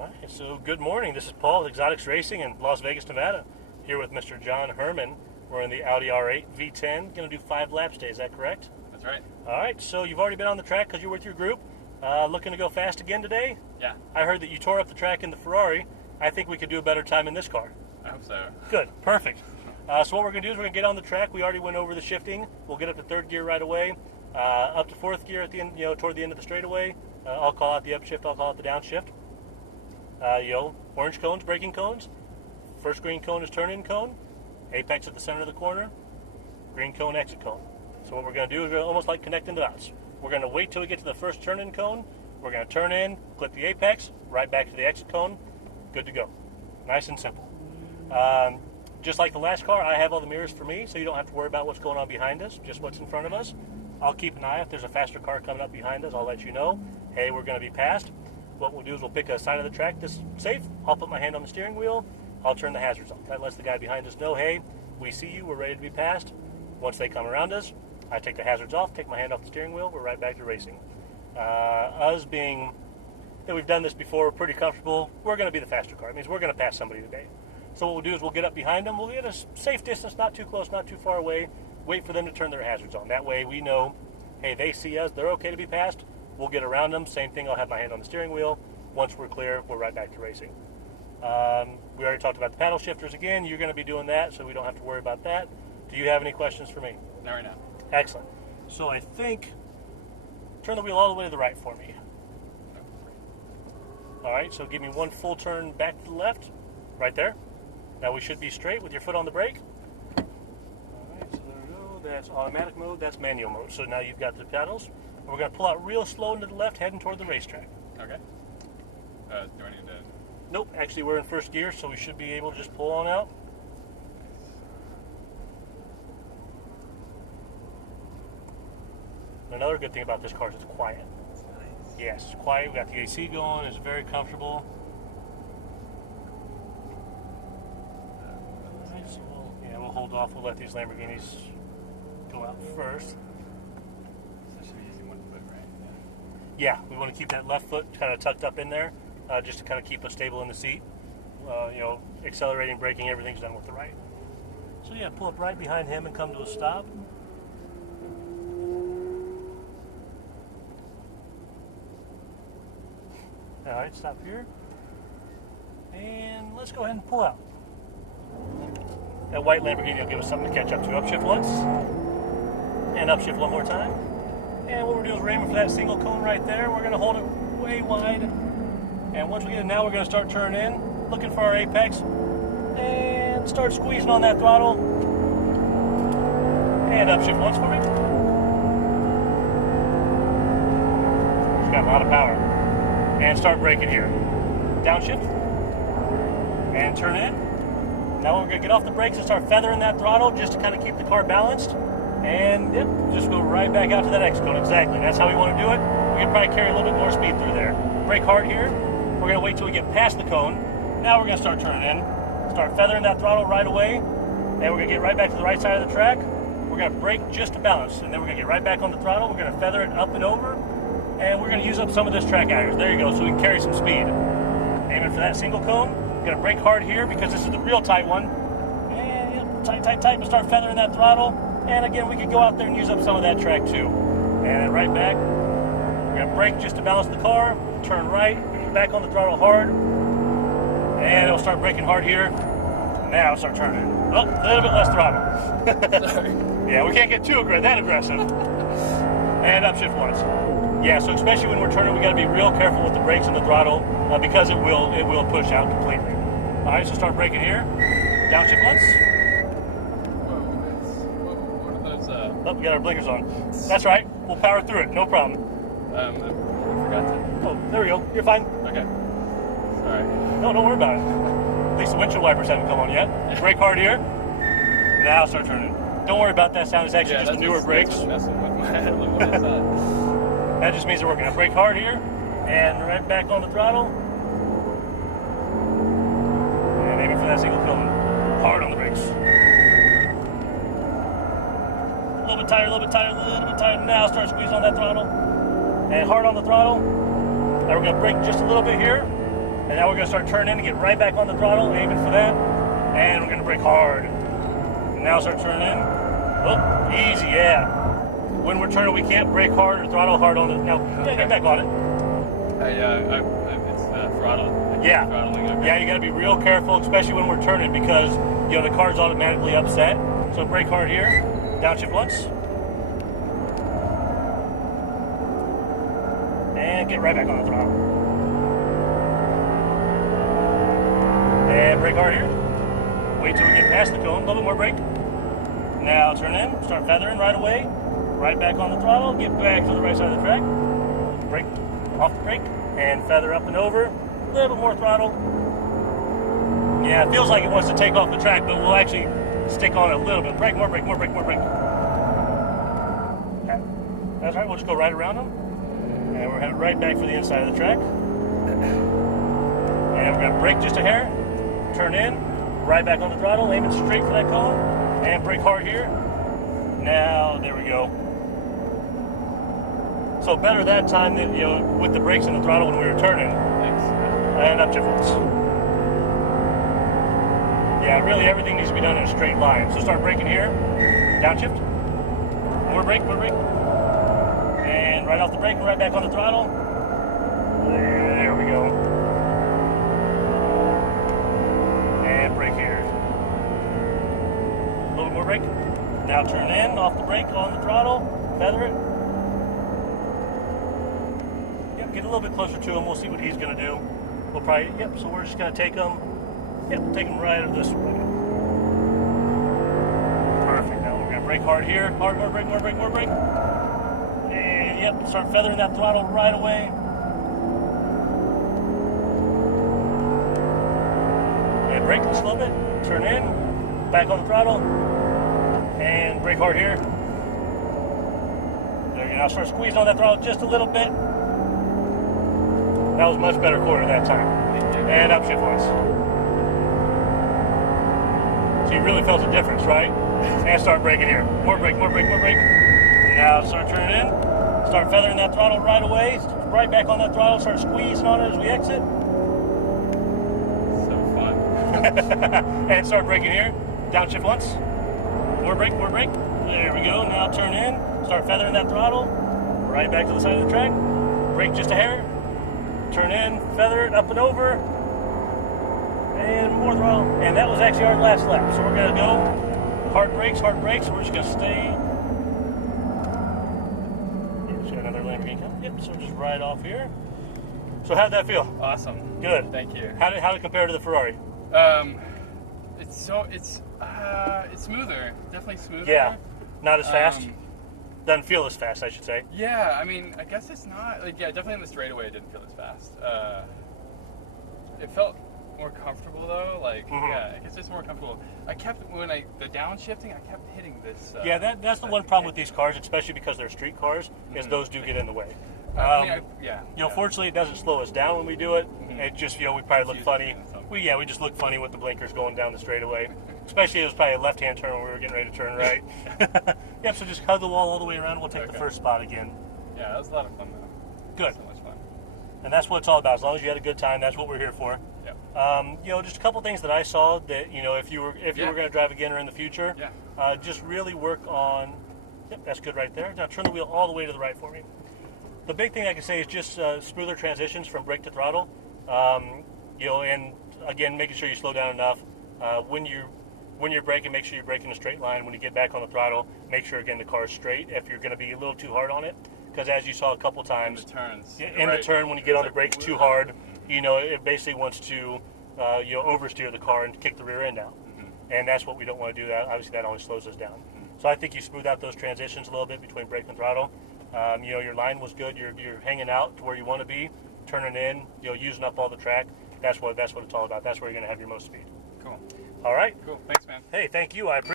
Alright, so good morning. This is Paul with Exotics Racing in Las Vegas, Nevada. Here with Mr. John Herman. We're in the Audi R8 V10. Going to do 5 laps today, is that correct? That's right. Alright, so you've already been on the track because you're with your group. Looking to go fast again today? Yeah. I heard that you tore up the track in the Ferrari. I think we could do a better time in this car. I hope so. Good, perfect. So what we're going to do is we're going to get on the track. We already went over the shifting. We'll get up to 3rd gear right away. Up to 4th gear at the end, toward the end of the straightaway. I'll call out the upshift, I'll call out the downshift. Orange cones, braking cones. First green cone is turn-in cone. Apex at the center of the corner. Green cone, exit cone. So what we're going to do is we're almost like connecting the dots. We're going to wait till we get to the first turn-in cone. We're going to turn in, clip the apex, right back to the exit cone. Good to go. Nice and simple. Just like the last car, I have all the mirrors for me, so you don't have to worry about what's going on behind us, just what's in front of us. I'll keep an eye. If there's a faster car coming up behind us, I'll let you know. Hey, we're going to be passed. What we'll do is we'll pick a side of the track that's safe. I'll put my hand on the steering wheel. I'll turn the hazards off. That lets the guy behind us know, hey, we see you. We're ready to be passed. Once they come around us, I take the hazards off, take my hand off the steering wheel. We're right back to racing. Us being that we've done this before, we're pretty comfortable. We're going to be the faster car. It means we're going to pass somebody today. So what we'll do is we'll get up behind them. We'll get a safe distance, not too close, not too far away. Wait for them to turn their hazards on. That way we know, hey, they see us. They're okay to be passed. We'll get around them. Same thing. I'll have my hand on the steering wheel. Once we're clear, we're right back to racing. We already talked about the paddle shifters again. You're going to be doing that, so we don't have to worry about that. Do you have any questions for me? Not right now. Excellent. So I think, turn the wheel all the way to the right for me. All right, so give me one full turn back to the left, right there. Now we should be straight with your foot on the brake. All right, so there we go. That's automatic mode, that's manual mode. So now you've got the pedals. And we're going to pull out real slow into the left, heading toward the racetrack. Okay. Do I need to... Nope, actually we're in 1st gear, so we should be able to just pull on out. Another good thing about this car is it's quiet. That's nice. Yes, it's quiet. We got the AC going. It's very comfortable. Right, so we'll hold off. We'll let these Lamborghinis go out first. So I should be using one foot, right? Yeah, we want to keep that left foot kind of tucked up in there, just to kind of keep us stable in the seat. Accelerating, braking, everything's done with the right. So yeah, pull up right behind him and come to a stop. All right, stop here. And let's go ahead and pull out. That white Lamborghini will give us something to catch up to. Upshift once. And upshift one more time. And what we're doing is we're aiming for that single cone right there. We're going to hold it way wide. And once we get it now, we're going to start turning in, looking for our apex. And start squeezing on that throttle. And upshift once for me. It's got a lot of power. And start braking here. Downshift. And turn in. Now we're going to get off the brakes and start feathering that throttle just to kind of keep the car balanced. And yep, just go right back out to that exit cone. Exactly. That's how we want to do it. We can probably carry a little bit more speed through there. Brake hard here. We're going to wait till we get past the cone. Now we're going to start turning in. Start feathering that throttle right away. And we're going to get right back to the right side of the track. We're going to brake just to balance. And then we're going to get right back on the throttle. We're going to feather it up and over. And we're going to use up some of this track aggers. There you go, so we can carry some speed. Aiming for that single cone. Going to brake hard here because this is the real tight one. And tight, tight, tight. We'll start feathering that throttle. And again, we can go out there and use up some of that track too. And right back. We're going to brake just to balance the car. Turn right. Back on the throttle hard. And it'll start braking hard here. Now start turning. Oh, a little bit less throttle. Sorry. Yeah, we can't get that aggressive. And upshift once. Yeah, so especially when we're turning, we got to be real careful with the brakes and the throttle because it will push out completely. All right, so start braking here. Downshift once. What are those? Oh, we got our blinkers on. That's right. We'll power through it. No problem. I forgot to. Oh, there we go. You're fine. Okay. Sorry. No, don't worry about it. At least the windshield wipers haven't come on yet. Brake hard here. Now start turning. Don't worry about that sound. It's actually just the newer brakes. That's messing with my head. What is that? That just means that we're going to brake hard here, and right back on the throttle, and aiming for that single cone. Hard on the brakes. A little bit tighter, a little bit tighter, a little bit tighter. Now start squeezing on that throttle, and hard on the throttle. Now we're going to brake just a little bit here, And now we're going to start turning in and get right back on the throttle, aiming for that. And we're going to brake hard. And now start turning in. Oh, easy, yeah. When we're turning, we can't brake hard or throttle hard on it. Now, yeah, get back on it. It's throttle. Yeah. Throttling. Okay. Yeah, you got to be real careful, especially when we're turning, because the car's automatically upset. So brake hard here. Downshift once. And get right back on the throttle. And brake hard here. Wait till we get past the cone. A little bit more brake. Now turn in. Start feathering right away. Right back on the throttle. Get back to the right side of the track. Brake off the brake. And feather up and over. A little more throttle. Yeah, it feels like it wants to take off the track, but we'll actually stick on it a little bit. Brake, more brake, more brake, more brake. Okay. That's right. We'll just go right around them. And we're headed right back for the inside of the track. And we're going to brake just a hair. Turn in. Right back on the throttle. Aiming straight for that cone. And brake hard here. Now, there we go. So better that time than, with the brakes and the throttle when we were turning. Thanks. And upshift once. Yeah, really everything needs to be done in a straight line. So start braking here. Downshift. More brake, more brake. And right off the brake and right back on the throttle. There we go. And brake here. A little more brake. Now turn in, off the brake, on the throttle. Feather it. Yep, get a little bit closer to him. We'll see what he's going to do. We'll probably, so we're just going to take him. Yep, we'll take him right this way. Perfect. Now we're going to brake hard here. Hard, more brake, more brake, more brake. And start feathering that throttle right away. And brake just a little bit. Turn in. Back on the throttle. And brake hard here. There you go. Now start squeezing on that throttle just a little bit. That was much better quarter that time. And upshift once. So you really felt the difference, right? And start braking here. More brake, more brake, more brake. Now start turning in. Start feathering that throttle right away. Right back on that throttle. Start squeezing on it as we exit. So fun. And start braking here. Downshift once. More brake, more brake. There we go. Now turn in. Start feathering that throttle. Right back to the side of the track. Brake just a hair. Turn in, feather it up and over. And more throttle. And that was actually our last lap. So we're going to go hard brakes, hard brakes. We're just going to stay. Here's another Lamborghini coming. Yep, so just right off here. So how'd that feel? Awesome. Good. Thank you. How did it compare to the Ferrari? It's smoother. Definitely smoother. Yeah. Not as fast? Doesn't feel as fast, I should say. Yeah, I mean, I guess it's not, definitely on the straightaway it didn't feel as fast. It felt more comfortable though, yeah, I guess it's more comfortable. The downshifting, I kept hitting this. That's the one problem with these cars, especially because they're street cars, is those do get in the way. Fortunately it doesn't slow us down when we do it. It just, we probably look funny. We just look funny with the blinkers going down the straightaway. Especially it was probably a left-hand turn when we were getting ready to turn right. Yep, so just hug the wall all the way around. We'll take the first spot again. Yeah, that was a lot of fun though. Good. So much fun. And that's what it's all about. As long as you had a good time, that's what we're here for. Yep. Just a couple things that I saw that, if you were going to drive again or in the future, just really work on, that's good right there. Now turn the wheel all the way to the right for me. The big thing I can say is just smoother transitions from brake to throttle. And again, making sure you slow down enough. When you're braking, make sure you're braking in a straight line. When you get back on the throttle, make sure, again, the car's straight if you're going to be a little too hard on it. Because as you saw a couple times, in the turn, when you get on the brakes too hard, it basically wants to oversteer the car and kick the rear end out. And that's what we don't want to do. That obviously, that only slows us down. So I think you smooth out those transitions a little bit between brake and throttle. Your line was good. You're hanging out to where you want to be, turning in, using up all the track. That's what it's all about. That's where you're going to have your most speed. Cool. All right. Cool. Thanks, man. Hey, thank you. I appreciate it.